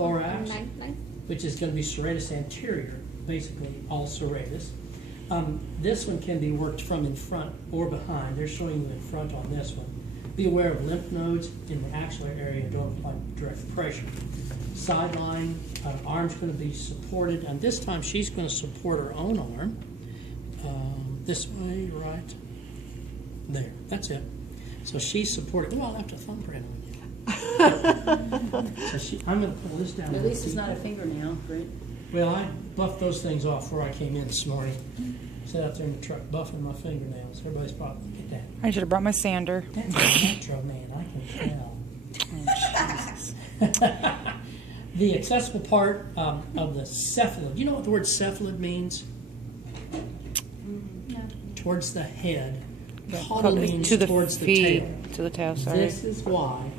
thorax, which is going to be serratus anterior, basically all serratus. This one can be worked from in front or behind. They're showing you in front on this one. Be aware of lymph nodes in the axillary area. Don't apply direct pressure. Sideline, arm's going to be supported, and this time she's going to support her own arm. This way, right there. That's it. So she's supporting. Oh, I left a thumbprint on you. So I'm going to pull this down. At least it's not a fingernail, right? Well, I buffed those things off before I came in this morning. Sat out there in the truck buffing my fingernails. Everybody's probably, look at that. I should have brought my sander. That's a metro man, I can tell. Oh, the accessible part of the cephalid. You know what the word cephalid means? No. Towards the head. Yeah, Caudal means to the towards feet, the tail. to the tail, sorry. This is why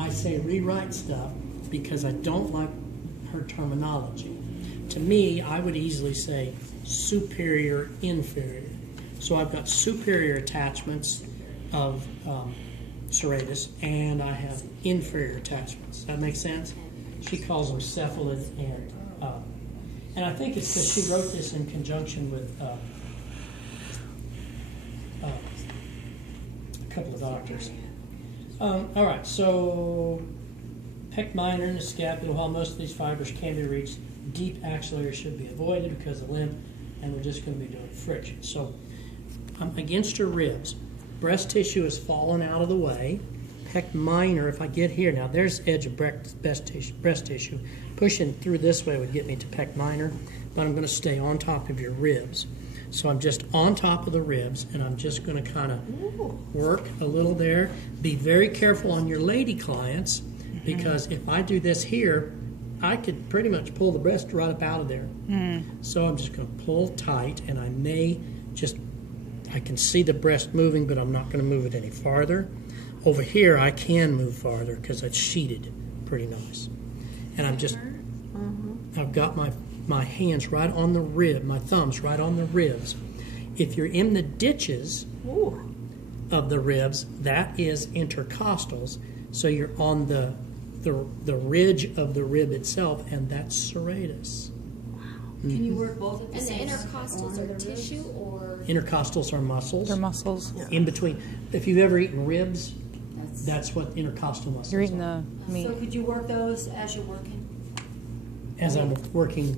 I say rewrite stuff, because I don't like her terminology. To me, I would easily say superior, inferior. So I've got superior attachments of serratus, and I have inferior attachments. That makes sense? She calls them cephalid, and I think it's because she wrote this in conjunction with a couple of doctors. All right, so pec minor and the scapula, while most of these fibers can be reached, deep axillary should be avoided because of lymph, and we're just going to be doing friction. So I'm against her ribs. Breast tissue has fallen out of the way. Pec minor, if I get here, now there's edge of breast tissue. Pushing through this way would get me to pec minor, but I'm going to stay on top of your ribs. So I'm just on top of the ribs, and I'm just going to kind of work a little there. Be very careful on your lady clients, because if I do this here, I could pretty much pull the breast right up out of there. So I'm just going to pull tight, and I may just, I can see the breast moving, but I'm not going to move it any farther. Over here, I can move farther because it's sheeted pretty nice. And I'm just, I've got my hands right on the rib, my thumbs right on the ribs. If you're in the ditches of the ribs, that is intercostals. So you're on the ridge of the rib itself, and that's serratus. Can you work both at the And the same time? intercostals are tissue or? Intercostals are muscles. They're muscles. In between. If you've ever eaten ribs, that's what intercostal muscles You're eating are. the meat. So could you work those as you're working? As I'm working,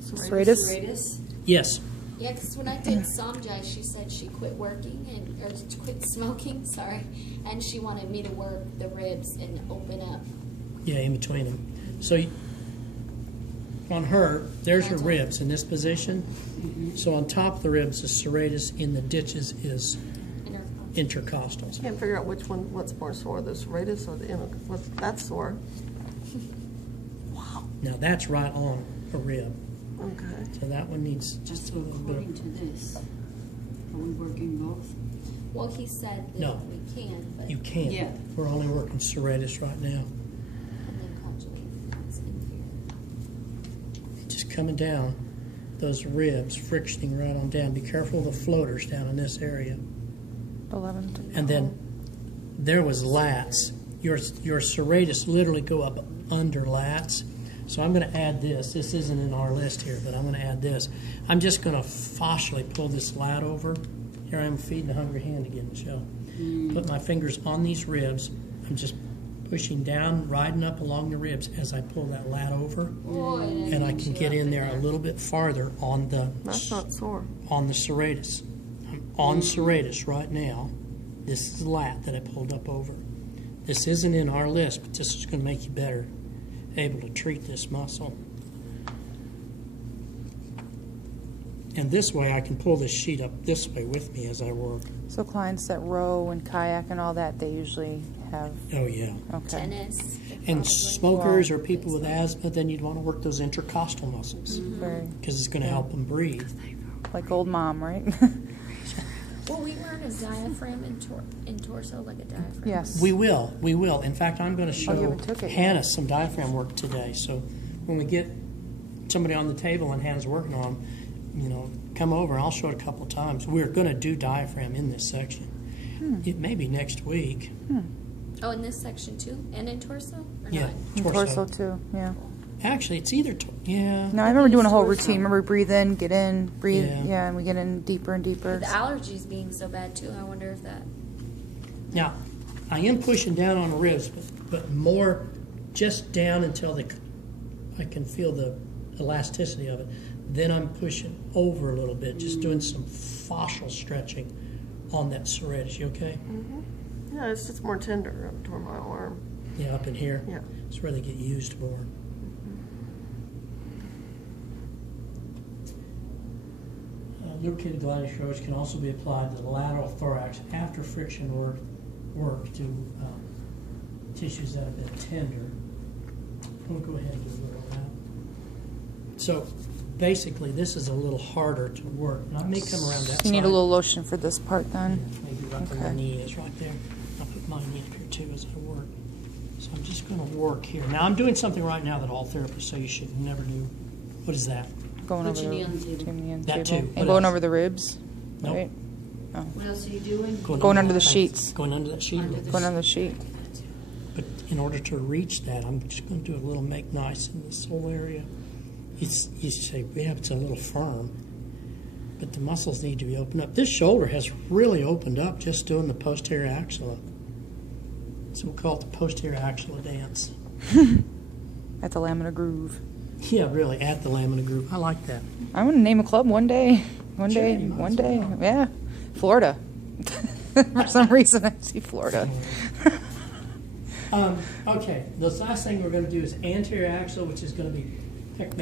Serratus? Serratus? yes. Yeah, because when I did Samjai, she said she quit working or quit smoking, sorry, and she wanted me to work the ribs and open up. Yeah, in between them. So on her, there's your ribs in this position. So on top of the ribs is serratus, in the ditches is intercostals. Can't figure out which one, what's more sore, the serratus or the that's sore. Wow. Now that's right on a rib. Okay. So that one needs just a little bit According of... to this, are we working both? Well, he said that No. we can, but You can't. Yeah. We're only working serratus right now. and then conjugate comes in Just coming down, those ribs, frictioning right on down. Be careful of the floaters down in this area. 11. And then there was lats. Your serratus literally go up under lats. So I'm going to add this. This isn't in our list here, but I'm going to add this. I'm just going to fascially pull this lat over. Here I am feeding the hungry hand again, Michelle. Put my fingers on these ribs. I'm just pushing down, riding up along the ribs as I pull that lat over. And I can get in there a little bit farther on the... That's not sore. On the serratus. I'm on serratus right now. This is the lat that I pulled up over. This isn't in our list, but this is going to make you better able to treat this muscle. And this way I can pull this sheet up this way with me as I work. So clients that row and kayak and all that, they usually have... Oh, yeah. Okay. tennis. And smokers or people with asthma, then you'd want to work those intercostal muscles Very, because it's going to help them breathe. like old mom, right? Will we learn a diaphragm in torso, like a diaphragm? Yes. We will. We will. In fact, I'm going to you show haven't took it yet. Hannah some diaphragm work today. So when we get somebody on the table and Hannah's working on them, you know, come over and I'll show it a couple of times. We're going to do diaphragm in this section. It may be next week. Oh, in this section too? And in torso? Or Yeah, not? And torso too, yeah. Actually, it's either, yeah. No, I remember doing a whole Stores routine. them. Remember breathe in, get in, breathe. Yeah. Yeah, and we get in deeper and deeper. The allergies being so bad too, I wonder if that. Now, I am pushing down on the ribs, but more just down until I can feel the elasticity of it. Then I'm pushing over a little bit, just doing some fascial stretching on that serratus. You okay? Yeah, it's just more tender up toward my arm. Yeah, up in here. Yeah. It's where they get used more. Lubricated gliding steroids can also be applied to the lateral thorax after friction work to tissues that have been tender. We'll go ahead and do a little of that. So basically, this is a little harder to work. And I may come around that You need side. a little lotion for this part Yeah, then. maybe right where my Okay. knee is, right there. I'll put my knee up here too as I work. So I'm just going to work here. Now I'm doing something right now that all therapists say you should never do. What is that? Going Put over your the knee on the table. your knee on the That table. too. What And going else? over the ribs. Nope. Right? What else are you doing? Going under the that- sheets. Going under that sheet. Under the Going on the sheet. But in order to reach that, I'm just going to do a little make nice in this whole area. You say, yeah, it's a little firm, but the muscles need to be opened up. This shoulder has really opened up just doing the posterior axilla. So we'll call it the posterior axilla dance. At the laminar groove. Yeah, really, at the lamina groove. I like that. I want to name a club one day. One Sure, day. you might One as day. well. Yeah. Florida. For some reason, I see Florida. Okay, the last thing we're going to do is anterior axilla, which is going to be pec